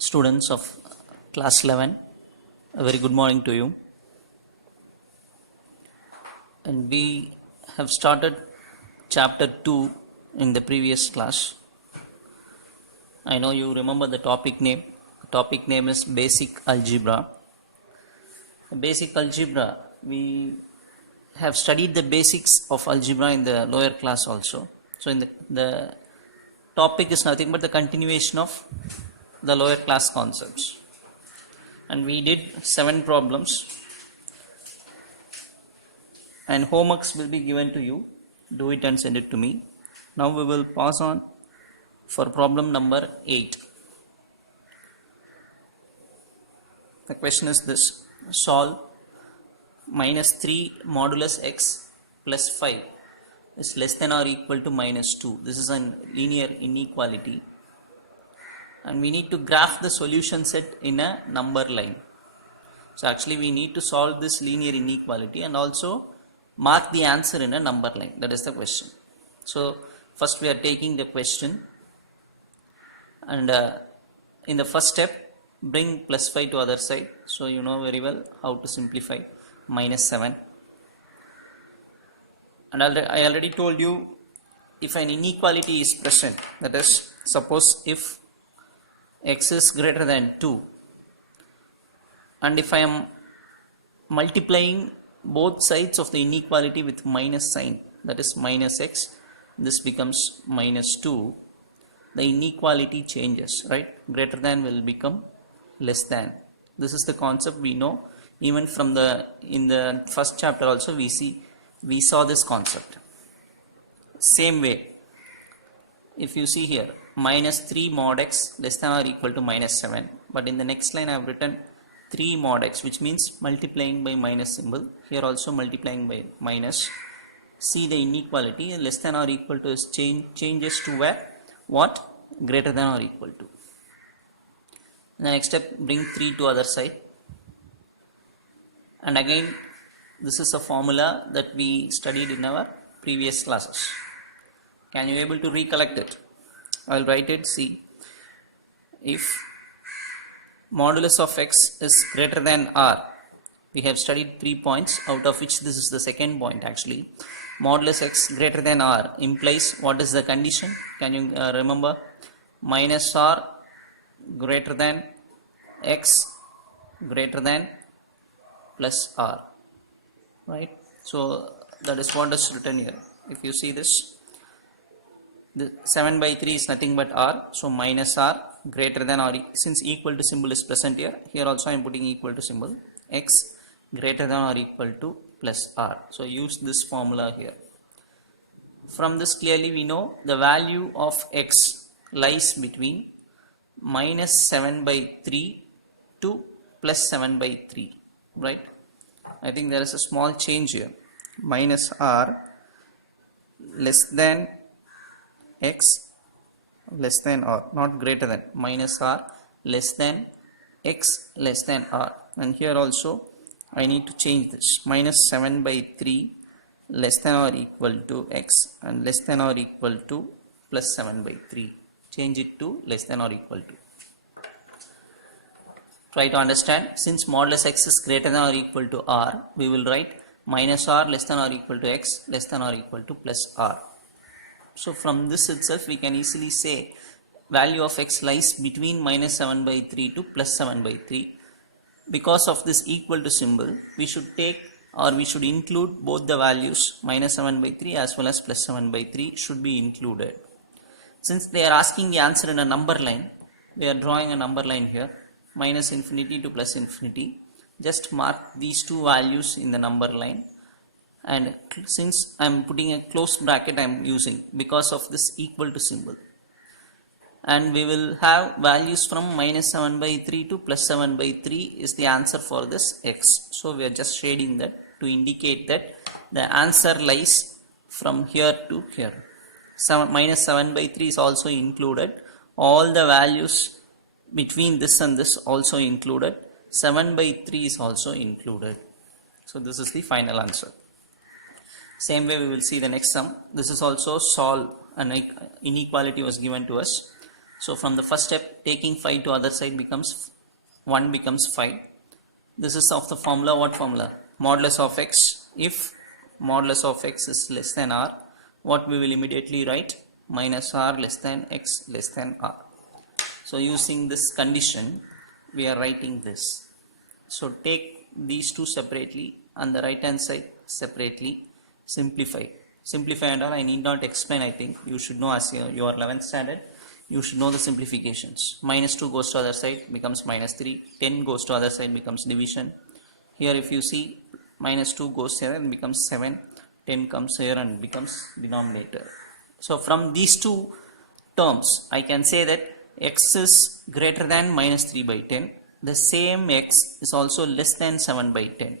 Students of class 11, a very good morning to you. And we have started chapter 2 in the previous class. I know you remember the topic name. The topic name is basic algebra. Basic algebra, we have studied the basics of algebra in the lower class also. So in the topic is nothing but the continuation of the lower class concepts. And we did 7 problems, and homeworks will be given to you. Do it and send it to me. Now we will pass on for problem number 8. The question is this: solve minus 3 modulus x plus 5 is less than or equal to minus 2. This is a linear inequality, and we need to graph the solution set in a number line. So actually we need to solve this linear inequality and also mark the answer in a number line. That is the question. So first we are taking the question, and in the first step bring plus 5 to other side. So you know very well how to simplify minus 7. And I already told you, if an inequality is present, that is, suppose if x is greater than 2, and if I am multiplying both sides of the inequality with minus sign, that is minus x, this becomes minus 2, the inequality changes, right? Greater than will become less than. This is the concept we know. Even from in the first chapter also we saw this concept. Same way, if you see here, minus 3 mod x less than or equal to minus 7, but in the next line I have written 3 mod x, which means multiplying by minus symbol. Here also multiplying by minus. See the inequality, less than or equal to is changes to where? What? Greater than or equal to. In the next step, bring 3 to other side. And again, this is a formula that we studied in our previous classes. Can you able to recollect it? I will write it. See, if modulus of x is greater than r, we have studied 3 points, out of which this is the second point actually. Modulus x greater than r implies, what is the condition? Can you remember? Minus r greater than x greater than plus r, right? So that is what is written here. If you see this, the 7 by 3 is nothing but r, so minus r greater than or, since equal to symbol is present here also I am putting equal to symbol, x greater than or equal to plus r. So use this formula here. From this clearly we know the value of x lies between minus 7 by 3 to plus 7 by 3, right? I think there is a small change here. Minus r less than x less than or, not greater than. Minus r less than x less than r. And here also I need to change this. Minus 7 by 3 less than or equal to x and less than or equal to plus 7 by 3. Change it to less than or equal to. Try to understand. Since modulus x is greater than or equal to r, we will write minus r less than or equal to x less than or equal to plus r. So from this itself we can easily say value of x lies between minus 7 by 3 to plus 7 by 3. Because of this equal to symbol, we should take, or we should include both the values, minus 7 by 3 as well as plus 7 by 3 should be included. Since they are asking the answer in a number line, we are drawing a number line here, minus infinity to plus infinity. Just mark these two values in the number line, and since I am putting a close bracket I am using because of this equal to symbol, and we will have values from minus 7 by 3 to plus 7 by 3 is the answer for this x. So we are just shading that to indicate that the answer lies from here to here. Minus 7 by 3 is also included. All the values between this and this also included. 7 by 3 is also included. So this is the final answer. Same way we will see the next sum. This is also solve an inequality was given to us. So from the first step, taking 5 to other side becomes 1 becomes 5. This is of the formula. What formula? Modulus of x. If modulus of x is less than r, what we will immediately write? Minus r less than x less than r. So using this condition, we are writing this. So take these two separately and the right hand side separately. Simplify and all I need not explain. I think you should know, as you are 11th standard, you should know the simplifications. Minus 2 goes to other side, becomes minus 3. 10 goes to other side, becomes division. Here if you see, minus 2 goes here and becomes 7. 10 comes here and becomes denominator. So from these two terms, I can say that x is greater than minus 3 by 10. The same x is also less than 7 by 10.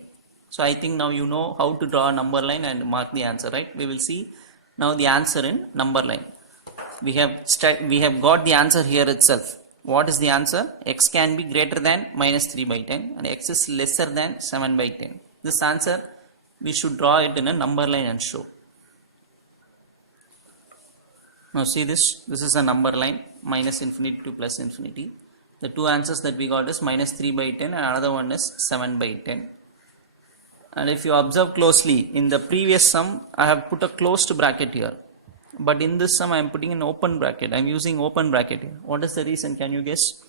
So I think now you know how to draw a number line and mark the answer, right? We will see now the answer in number line. We have got the answer here itself. What is the answer? X can be greater than minus 3 by 10 and x is lesser than 7 by 10. This answer, we should draw it in a number line and show. Now see this is a number line, minus infinity to plus infinity. The two answers that we got is minus 3 by 10 and another one is 7 by 10. And if you observe closely, in the previous sum, I have put a closed bracket here. But in this sum, I am putting an open bracket. I am using open bracket here. What is the reason? Can you guess?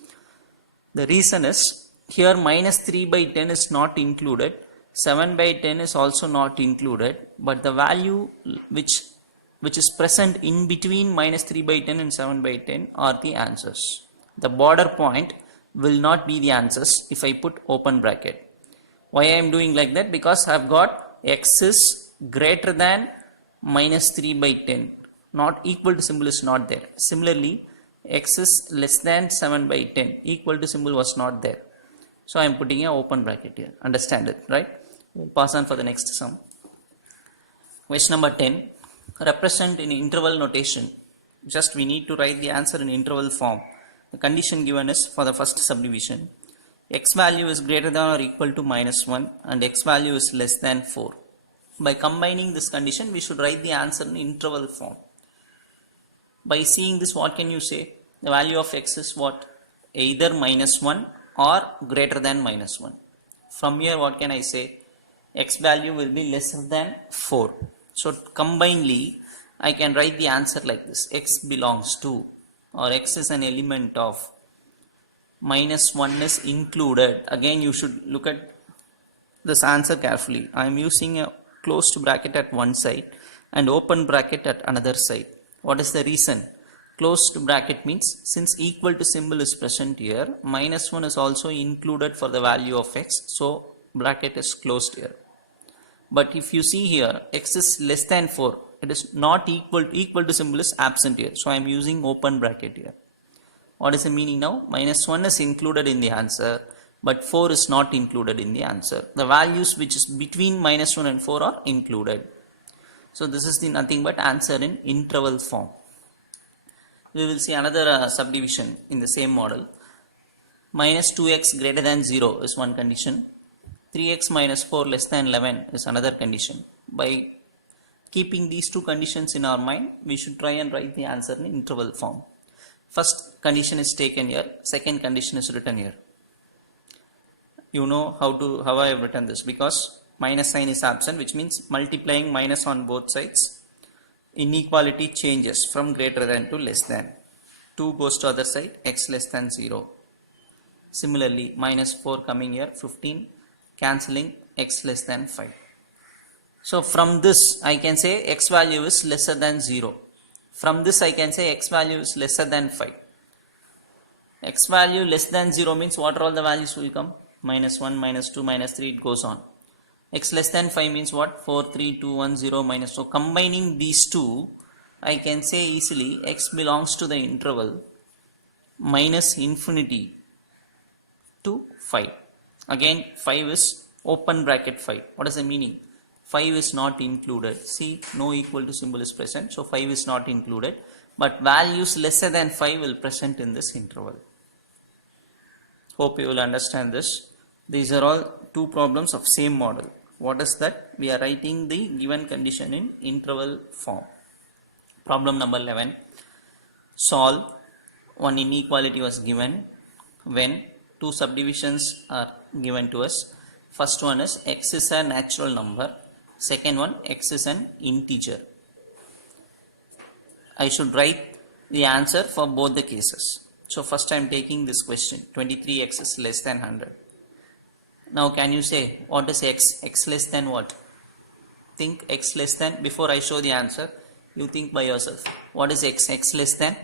The reason is, here minus 3 by 10 is not included. 7 by 10 is also not included. But the value which is present in between minus 3 by 10 and 7 by 10 are the answers. The border point will not be the answers if I put open bracket. Why I am doing like that? Because I have got x is greater than minus 3 by 10. Not equal to symbol is not there. Similarly, x is less than 7 by 10. Equal to symbol was not there. So I am putting an open bracket here. Understand it, right? We'll pass on for the next sum. Question number 10. Represent in interval notation. Just we need to write the answer in interval form. The condition given is for the first subdivision. X value is greater than or equal to minus 1 and x value is less than 4. By combining this condition, we should write the answer in interval form. By seeing this, what can you say? The value of x is what? Either minus 1 or greater than minus 1. From here, what can I say? X value will be lesser than 4. So combinedly, I can write the answer like this. X belongs to, or x is an element of, minus 1 is included. Again, you should look at this answer carefully. I am using a closed bracket at one side and open bracket at another side. What is the reason? Closed bracket means since equal to symbol is present here, minus 1 is also included for the value of x. So bracket is closed here. But if you see here, x is less than 4. It is not equal to symbol is absent here. So I am using open bracket here. What is the meaning now? Minus 1 is included in the answer, but 4 is not included in the answer. The values which is between minus 1 and 4 are included. So this is the nothing but answer in interval form. We will see another subdivision in the same model. Minus 2x greater than 0 is one condition. 3x minus 4 less than 11 is another condition. By keeping these two conditions in our mind, we should try and write the answer in interval form. First condition is taken here, second condition is written here. You know how I have written this, because minus sign is absent, which means multiplying minus on both sides, inequality changes from greater than to less than. 2 goes to other side, x less than 0. Similarly, minus 4 coming here, 15, cancelling, x less than 5. So from this I can say x value is lesser than 0. From this I can say x value is lesser than 5. X value less than 0 means what are all the values will come? Minus 1, minus 2, minus 3, it goes on. X less than 5 means what? 4, 3, 2, 1, 0, minus. So combining these two, I can say easily x belongs to the interval minus infinity to 5. Again 5 is open bracket 5. What is the meaning? 5 is not included. See, no equal to symbol is present. So 5 is not included. But values lesser than 5 will present in this interval. Hope you will understand this. These are all two problems of same model. What is that? We are writing the given condition in interval form. Problem number 11. Solve one inequality was given when two subdivisions are given to us. First one is x is a natural number, second one x is an integer. I should write the answer for both the cases. So first I am taking this question, 23x is less than 100. Now can you say what is x? X less than what? Think x less than, before I show the answer, you think by yourself. What is x? X less than?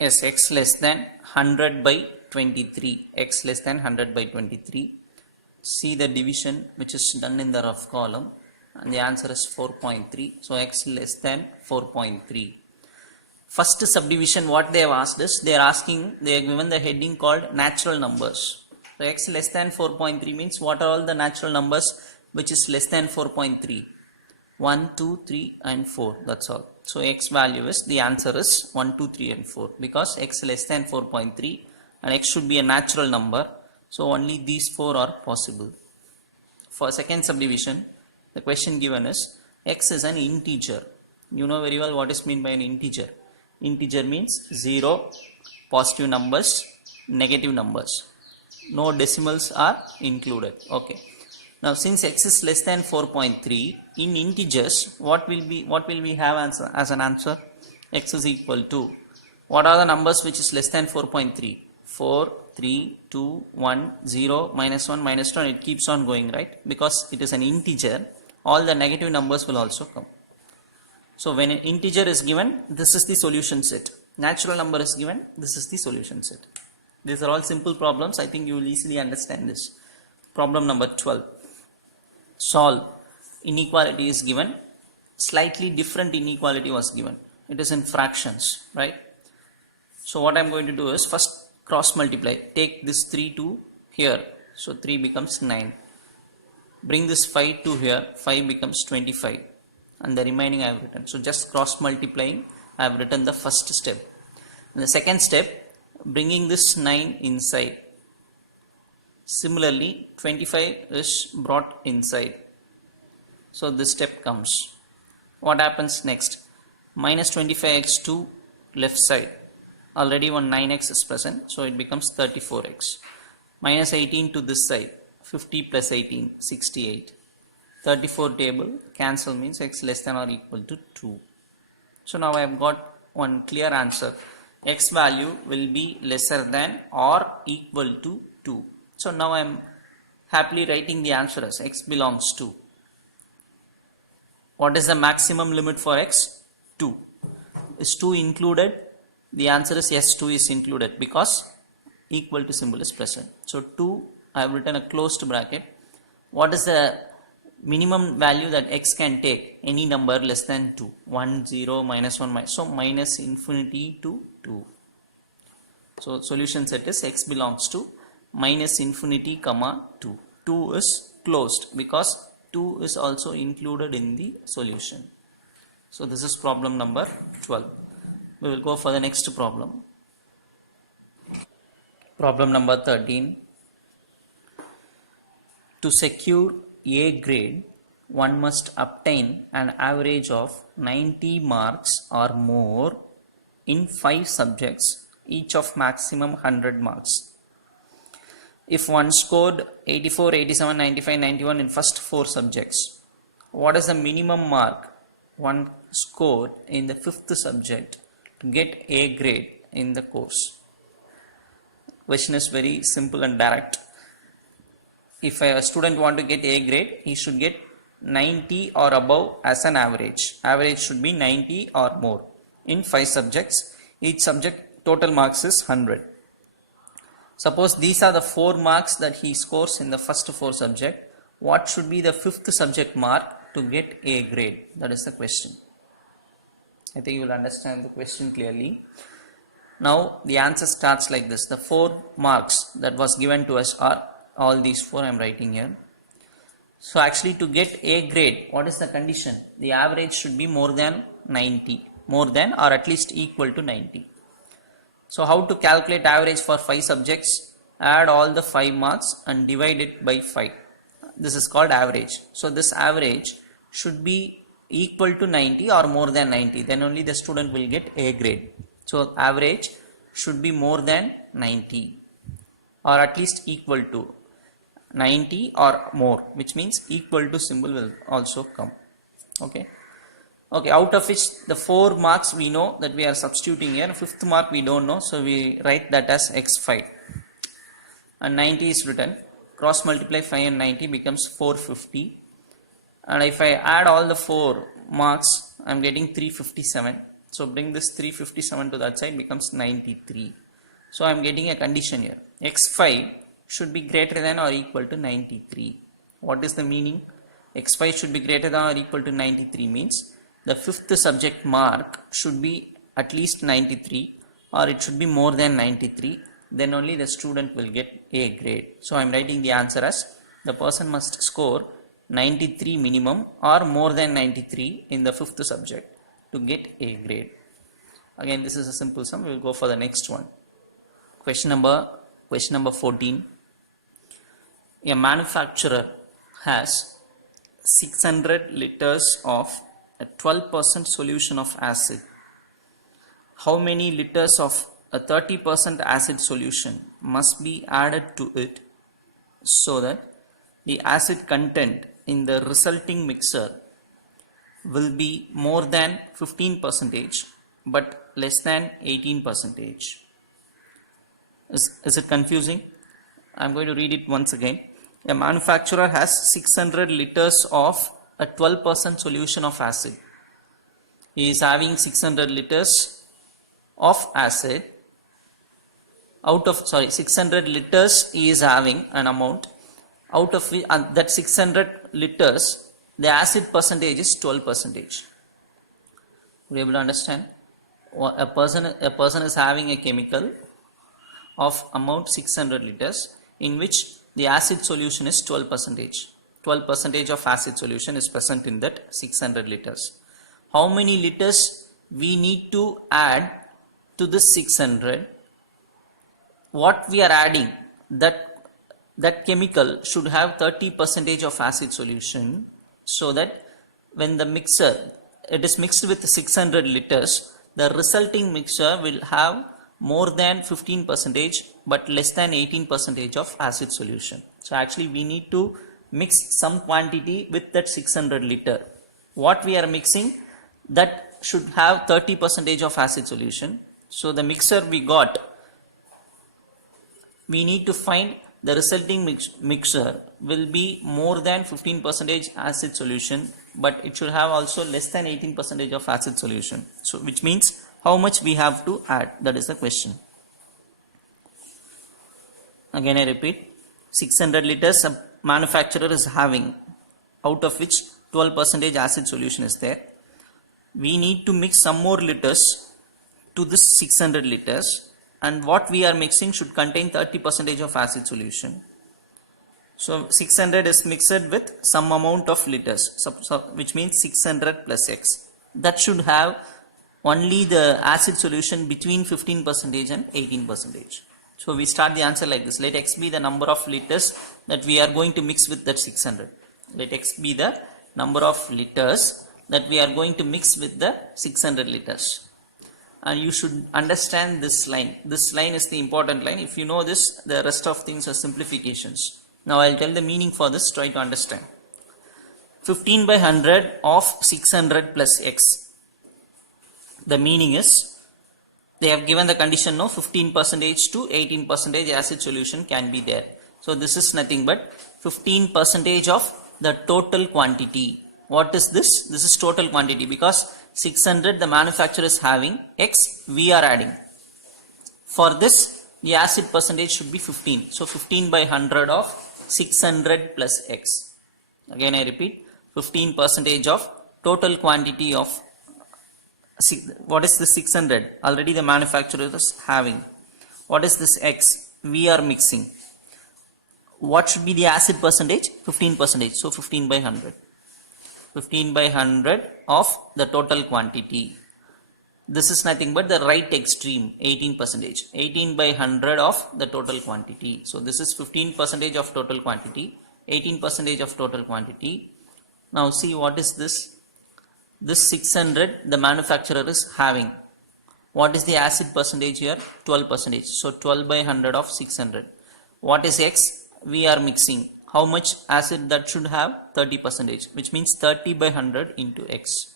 Yes, x less than 100 by 23. X less than 100 by 23. See the division which is done in the rough column, and the answer is 4.3. So x less than 4.3. First subdivision, what they have asked is, they are given the heading called natural numbers. So x less than 4.3 means what are all the natural numbers which is less than 4.3? 1, 2, 3 and 4, that's all. So x value is, the answer is 1, 2, 3 and 4, because x less than 4.3 and x should be a natural number. So only these 4 are possible. For second subdivision, the question given is x is an integer. You know very well what is meant by an integer. Integer means 0, positive numbers, negative numbers. No decimals are included. Okay. Now since x is less than 4.3, in integers, what will we have as an answer? X is equal to, what are the numbers which is less than 4.3? 4, 3, 2, 1, 0, minus 1, minus 2, and it keeps on going, right? Because it is an integer, all the negative numbers will also come. So when an integer is given, this is the solution set. Natural number is given, this is the solution set. These are all simple problems. I think you will easily understand this. Problem number 12. Solve. Inequality is given. Slightly different inequality was given. It is in fractions, right? So what I am going to do is, first cross multiply. Take this 3 to here. So 3 becomes 9. Bring this 5 to here. 5 becomes 25. And the remaining I have written. So just cross multiplying, I have written the first step. In the second step, bringing this 9 inside. Similarly, 25 is brought inside. So this step comes. What happens next? Minus 25x to left side. Already one 9x is present, so it becomes 34x. Minus 18 to this side. 50 plus 18, 68. 34 table, cancel means x less than or equal to 2. So now I have got one clear answer. X value will be lesser than or equal to 2. So now I am happily writing the answer as x belongs to. What is the maximum limit for x? 2. Is 2 included? The answer is yes, 2 is included, because equal to symbol is present. So 2, I have written a closed bracket. What is the minimum value that x can take? Any number less than 2. 1, 0, minus 1, minus. So minus infinity to 2. So solution set is x belongs to minus infinity comma 2. 2 is closed because 2 is also included in the solution. So this is problem number 12. We will go for the next problem. Problem number 13. To secure A grade, one must obtain an average of 90 marks or more in 5 subjects, each of maximum 100 marks. If one scored 84, 87, 95, 91 in first 4 subjects, what is the minimum mark one scored in the 5th subject to get A grade in the course? Question is very simple and direct. If a student want to get A grade, he should get 90 or above as an average. Average should be 90 or more in 5 subjects. Each subject total marks is 100. Suppose these are the 4 marks that he scores in the first 4 subject. What should be the 5th subject mark to get A grade? That is the question. I think you will understand the question clearly. Now the answer starts like this. The 4 marks that was given to us are all these 4 I am writing here. So actually to get A grade, what is the condition? The average should be more than 90. More than or at least equal to 90. So how to calculate average for 5 subjects? Add all the 5 marks and divide it by 5. This is called average. So this average should be equal to 90 or more than 90, then only the student will get A grade. So average should be more than 90 or at least equal to 90 or more, which means equal to symbol will also come. Okay. Okay, out of which the 4 marks we know that we are substituting here, 5th mark we don't know, so we write that as x5 and 90 is written. Cross multiply 5 and 90 becomes 450, and if I add all the 4 marks I am getting 357. So bring this 357 to that side, becomes 93. So I am getting a condition here, x5 should be greater than or equal to 93. What is the meaning? X5 should be greater than or equal to 93 means the 5th subject mark should be at least 93 or it should be more than 93, then only the student will get A grade. So I am writing the answer as the person must score 93 minimum or more than 93 in the 5th subject to get A grade. Again, this is a simple sum. We will go for the next one. Question number 14. A manufacturer has 600 liters of a 12% solution of acid. How many liters of a 30% acid solution must be added to it so that the acid content in the resulting mixture will be more than 15% but less than 18%? Is it confusing? I am going to read it once again. A manufacturer has 600 liters of a 12% solution of acid. He is having 600 liters of acid. 600 liters he is having an amount, out of which, that 600 liters the acid percentage is 12%. Are you able to understand? A person is having a chemical of amount 600 liters in which the acid solution is 12%. 12% of acid solution is present in that 600 liters. How many liters we need to add to this 600? What we are adding, that chemical should have 30% of acid solution, so that when the mixture, it is mixed with 600 liters, the resulting mixture will have more than 15% but less than 18% of acid solution. So actually we need to mix some quantity with that 600 liter. What we are mixing, that should have 30% of acid solution. So the mixture we got, we need to find the resulting mixture will be more than 15% acid solution, but it should have also less than 18% of acid solution. So which means how much we have to add, that is the question. Again I repeat, 600 liters a manufacturer is having, out of which 12% acid solution is there. We need to mix some more liters to this 600 liters, and what we are mixing should contain 30% of acid solution. So 600 is mixed with some amount of liters, which means 600 plus x. That should have only the acid solution between 15% and 18%. So we start the answer like this. Let x be the number of liters that we are going to mix with that 600. Let x be the number of liters that we are going to mix with the 600 liters. And you should understand this line. This line is the important line. If you know this, the rest of things are simplifications. Now I will tell the meaning for this, try to understand. 15 by 100 of 600 plus x. The meaning is, they have given the condition, no, 15% to 18% acid solution can be there. So this is nothing but 15% of the total quantity. What is this? This is total quantity, because 600 the manufacturer is having, x we are adding. For this, the acid percentage should be 15. So 15 by 100 of 600 plus x. Again I repeat, 15% of total quantity of, what is the 600? Already the manufacturer is having. What is this x? We are mixing. What should be the acid percentage? 15%. So 15 by 100. 15 by 100 of the total quantity. This is nothing but the right extreme, 18%. 18 by 100 of the total quantity. So this is 15% of total quantity, 18% of total quantity. Now see what is this? this 600 the manufacturer is having. What is the acid percentage here? 12%. So 12 by 100 of 600. What is X? We are mixing. How much acid that should have? 30%, which means 30 by 100 into X.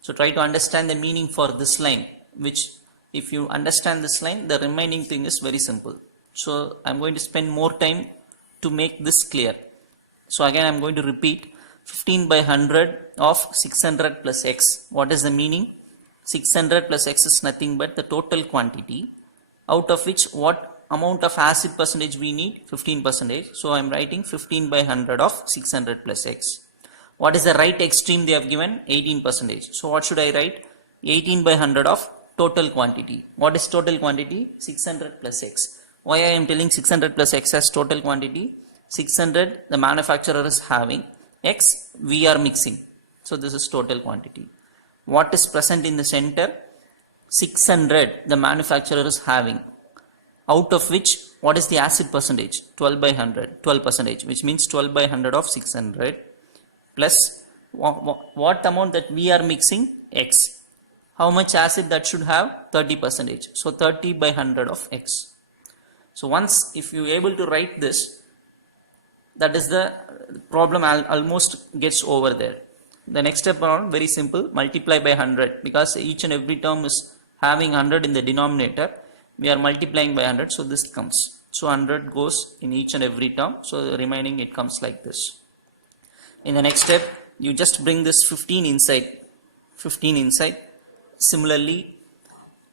So try to understand the meaning for this line, which if you understand this line, the remaining thing is very simple. So I'm going to spend more time to make this clear. So again I'm going to repeat 15 by 100 of 600 plus X. What is the meaning? 600 plus X is nothing but the total quantity, out of which what amount of acid percentage we need? 15%. So I'm writing 15 by 100 of 600 plus X. What is the right extreme they have given? 18%. So what should I write? 18 by 100 of total quantity. What is total quantity? 600 plus X. Why I am telling 600 plus X as total quantity? 600 the manufacturer is having, X we are mixing. So this is total quantity. What is present in the center? 600 the manufacturer is having, out of which what is the acid percentage? 12 by 100, 12%, which means 12 by 100 of 600 plus what amount that we are mixing? X. How much acid that should have? 30%. So 30 by 100 of X. So once if you able to write this, that is the problem almost gets over there. The next step around very simple, multiply by 100, because each and every term is having 100 in the denominator. We are multiplying by 100, so this comes. So 100 goes in each and every term, so the remaining it comes like this. In the next step, you just bring this 15 inside, 15 inside. Similarly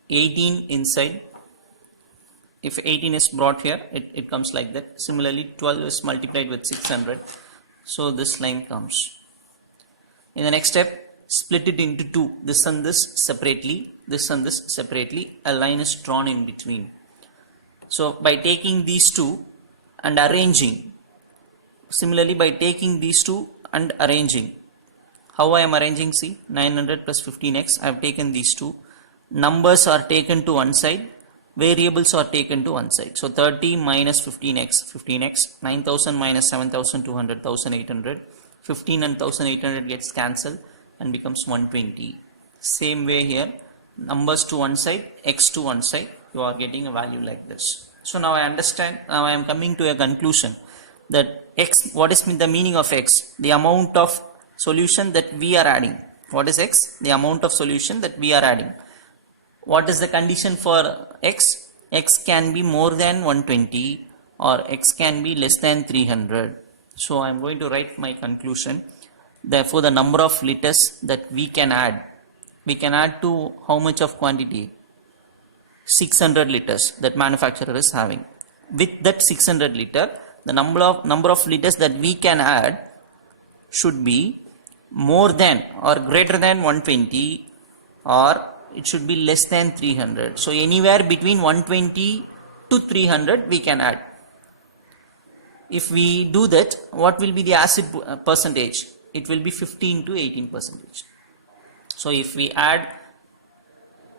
18 inside. If 18 is brought here, it comes like that. Similarly 12 is multiplied with 600, so this line comes. In the next step, split it into two, this and this separately, this and this separately. A line is drawn in between. So by taking these two and arranging, similarly by taking these two and arranging, how I am arranging? See, 900 plus 15x, I have taken these two. Numbers are taken to one side, variables are taken to one side. So 30 minus 15x, 15x, 9000 minus 7200, 1800. 15 and 1800 gets cancelled and becomes 120. Same way here, numbers to one side, x to one side, you are getting a value like this. So now I understand, now I am coming to a conclusion that x, what is the meaning of x? The amount of solution that we are adding. What is x? The amount of solution that we are adding. What is the condition for x? X can be more than 120 or x can be less than 300. So I am going to write my conclusion. Therefore the number of liters that we can add to how much of quantity? 600 liters that manufacturer is having. With that 600 liter, the number of liters that we can add should be more than or greater than 120, or it should be less than 300. So anywhere between 120 to 300 we can add. If we do that, what will be the acid percentage? It will be 15 to 18%. So if we add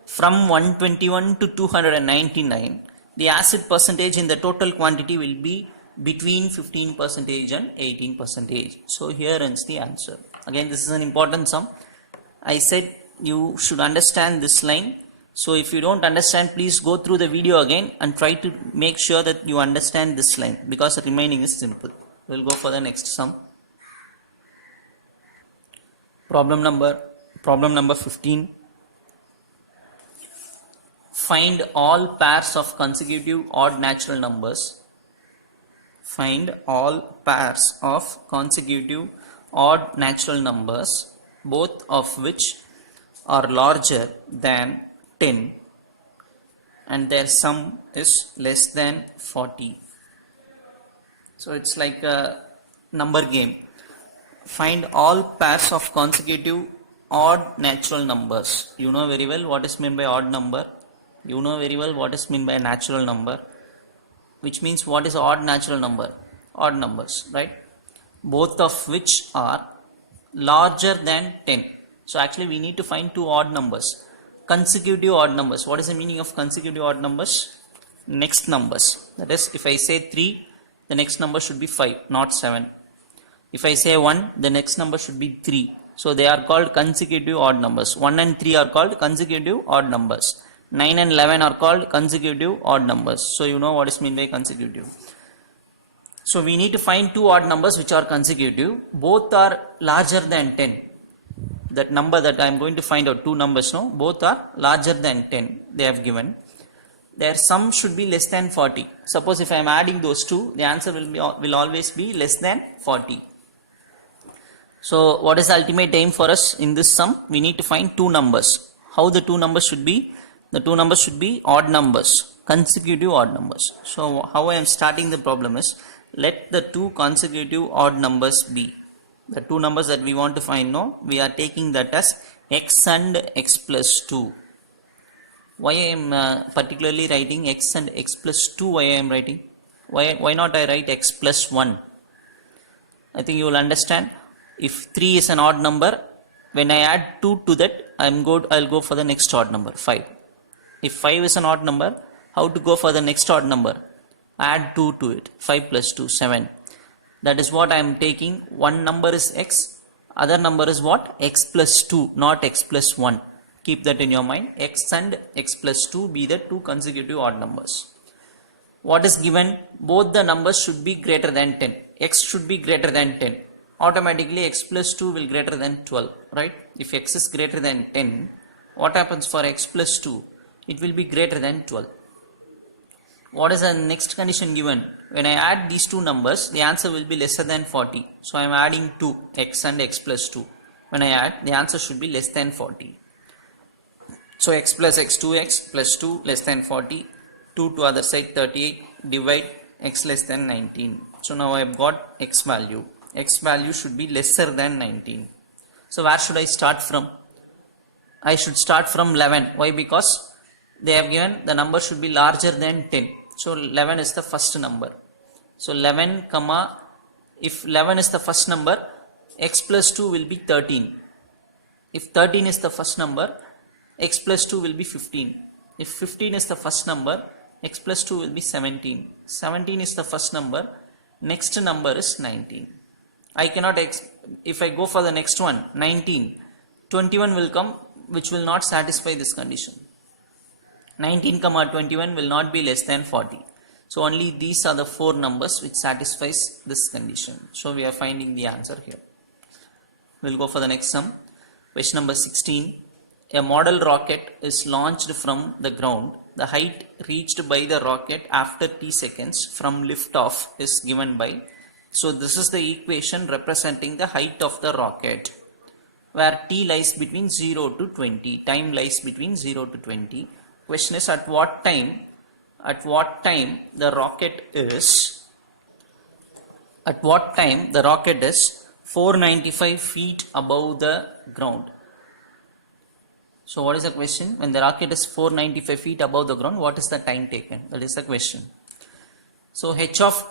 from 121 to 299, the acid percentage in the total quantity will be between 15% and 18%. So here ends the answer. Again, this is an important sum. I said you should understand this line. So if you don't understand, please go through the video again and try to make sure that you understand this line, because the remaining is simple. We'll go for the next sum. Problem number 15. Find all pairs of consecutive odd natural numbers. Find all pairs of consecutive odd natural numbers, both of which are larger than 10 and their sum is less than 40. So it's like a number game. Find all pairs of consecutive odd natural numbers. You know very well what is meant by odd number. You know very well what is meant by natural number. Which means what is odd natural number? Odd numbers, right? Both of which are larger than 10. So actually we need to find two odd numbers. Consecutive odd numbers. What is the meaning of consecutive odd numbers? Next numbers. That is, if I say 3, the next number should be 5, not 7. If I say 1, the next number should be 3. So they are called consecutive odd numbers. 1 and 3 are called consecutive odd numbers. 9 and 11 are called consecutive odd numbers. So you know what is meant by consecutive. So we need to find two odd numbers which are consecutive. Both are larger than 10. That number that I am going to find out, two numbers, no, both are larger than 10. They have given. Their sum should be less than 40. Suppose if I am adding those two, the answer will always be less than 40. So what is the ultimate aim for us in this sum? We need to find two numbers. How the two numbers should be? The two numbers should be odd numbers, consecutive odd numbers. So how I am starting the problem is, let the two consecutive odd numbers be. The two numbers that we want to find, no, we are taking that as x and x plus 2. Why I am particularly writing x and x plus 2? Why I am writing? Why not I write x plus 1? I think you will understand. If 3 is an odd number, when I add 2 to that, I'll go for the next odd number, 5. If 5 is an odd number, how to go for the next odd number? Add 2 to it. 5 plus 2, 7. That is what I am taking. One number is x, other number is what? X plus 2, not x plus 1. Keep that in your mind. X and x plus 2 be the two consecutive odd numbers. What is given? Both the numbers should be greater than 10. X should be greater than 10. Automatically x plus 2 will greater than 12, right? If x is greater than 10, what happens for x plus 2? It will be greater than 12. What is the next condition given? When I add these two numbers, the answer will be lesser than 40. So I am adding 2, x and x plus 2. When I add, the answer should be less than 40. So x plus x, 2x plus 2 less than 40. 2 to other side 38. Divide x less than 19. So now I have got x value. X value should be lesser than 19. So where should I start from? I should start from 11. Why? Because they have given the number should be larger than 10. So 11 is the first number. So 11 comma, if 11 is the first number, x plus 2 will be 13. If 13 is the first number, x plus 2 will be 15. If 15 is the first number, x plus 2 will be 17. 17 is the first number, next number is 19. I cannot, if I go for the next one, 19, 21 will come, which will not satisfy this condition. 19 comma 21 will not be less than 40. So only these are the four numbers which satisfies this condition. So we are finding the answer here. We'll go for the next sum. Question number 16. A model rocket is launched from the ground. The height reached by the rocket after t seconds from liftoff is given by. So this is the equation representing the height of the rocket, where t lies between 0 to 20. Time lies between 0 to 20. Question is, at what time the rocket is 495 feet above the ground. So what is the question? When the rocket is 495 feet above the ground, what is the time taken? That is the question. So h of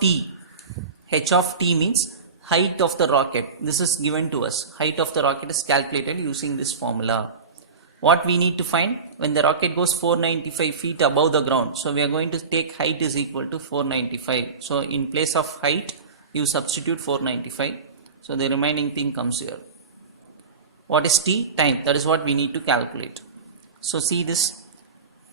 t means height of the rocket. This is given to us. Height of the rocket is calculated using this formula. What we need to find? When the rocket goes 495 feet above the ground. So we are going to take height is equal to 495. So in place of height, you substitute 495. So the remaining thing comes here. What is t? Time. That is what we need to calculate. So see this.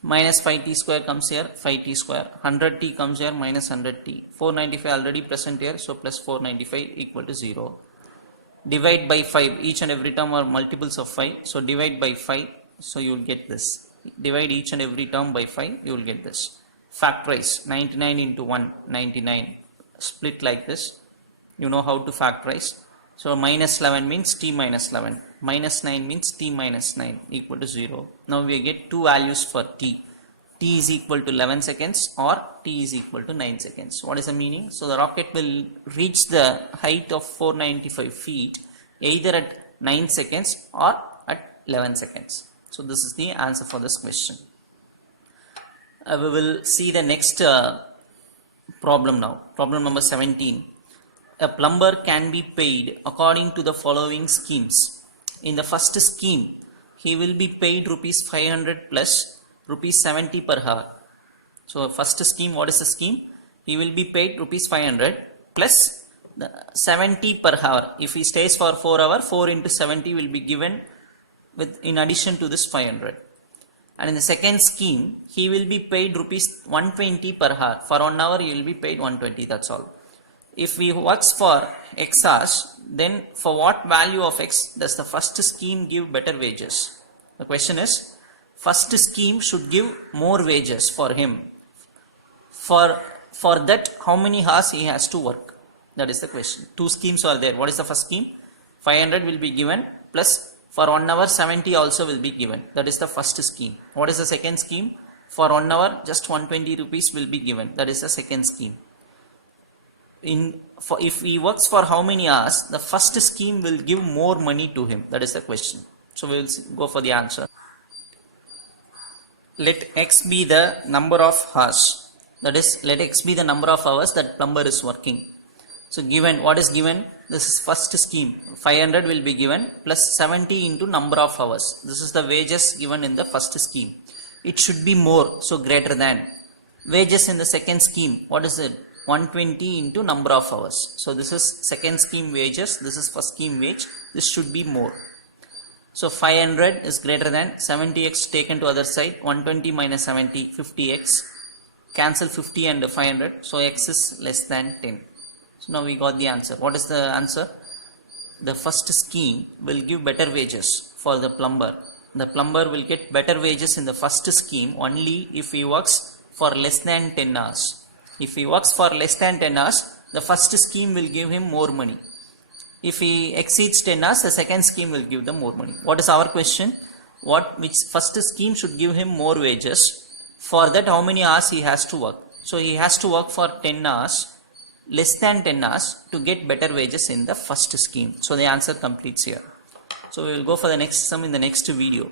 Minus 5t square comes here, 5t square. 100t comes here, minus 100t. 495 already present here, so plus 495 equal to 0. Divide by 5. Each and every term are multiples of 5. So divide by 5. So you will get this. Divide each and every term by 5. You will get this. Factorize. 99 into 1. 99. Split like this. You know how to factorize. So minus 11 means t minus 11. Minus 9 means t minus 9 equal to 0. Now we get two values for t. T is equal to 11 seconds or t is equal to 9 seconds. What is the meaning? So the rocket will reach the height of 495 feet either at 9 seconds or at 11 seconds. So this is the answer for this question. We will see the next problem now. Problem number 17. A plumber can be paid according to the following schemes. In the first scheme, he will be paid rupees 500 plus rupees 70 per hour. So first scheme, what is the scheme? He will be paid rupees 500 plus the 70 per hour. If he stays for 4 hours, 4 into 70 will be given with in addition to this 500. And in the second scheme, he will be paid rupees 120 per hour. For 1 hour, he will be paid 120. That's all. If he works for X hours, then for what value of X does the first scheme give better wages? The question is, first scheme should give more wages for him. For that, how many hours he has to work? That is the question. Two schemes are there. What is the first scheme? 500 will be given, plus for 1 hour 70 also will be given. That is the first scheme. What is the second scheme? For 1 hour just 120 rupees will be given. That is the second scheme. If he works for how many hours, the first scheme will give more money to him. That is the question. So we will go for the answer. Let X be the number of hours. That is, let X be the number of hours that plumber is working. So given, what is given? This is first scheme. 500 will be given plus 70 into number of hours. This is the wages given in the first scheme. It should be more, so greater than. Wages in the second scheme, what is it? 120 into number of hours. So this is second scheme wages, this is first scheme wage. This should be more. So 500 is greater than 70x taken to other side. 120 minus 70, 50x. Cancel 50 and 500. So x is less than 10. So now we got the answer. What is the answer? The first scheme will give better wages for the plumber. The plumber will get better wages in the first scheme only if he works for less than 10 hours. If he works for less than 10 hours, the first scheme will give him more money. If he exceeds 10 hours, the second scheme will give them more money. What is our question? Which first scheme should give him more wages? For that, how many hours he has to work? So he has to work for 10 hours, less than 10 hours, to get better wages in the first scheme. So the answer completes here. So we will go for the next sum in the next video.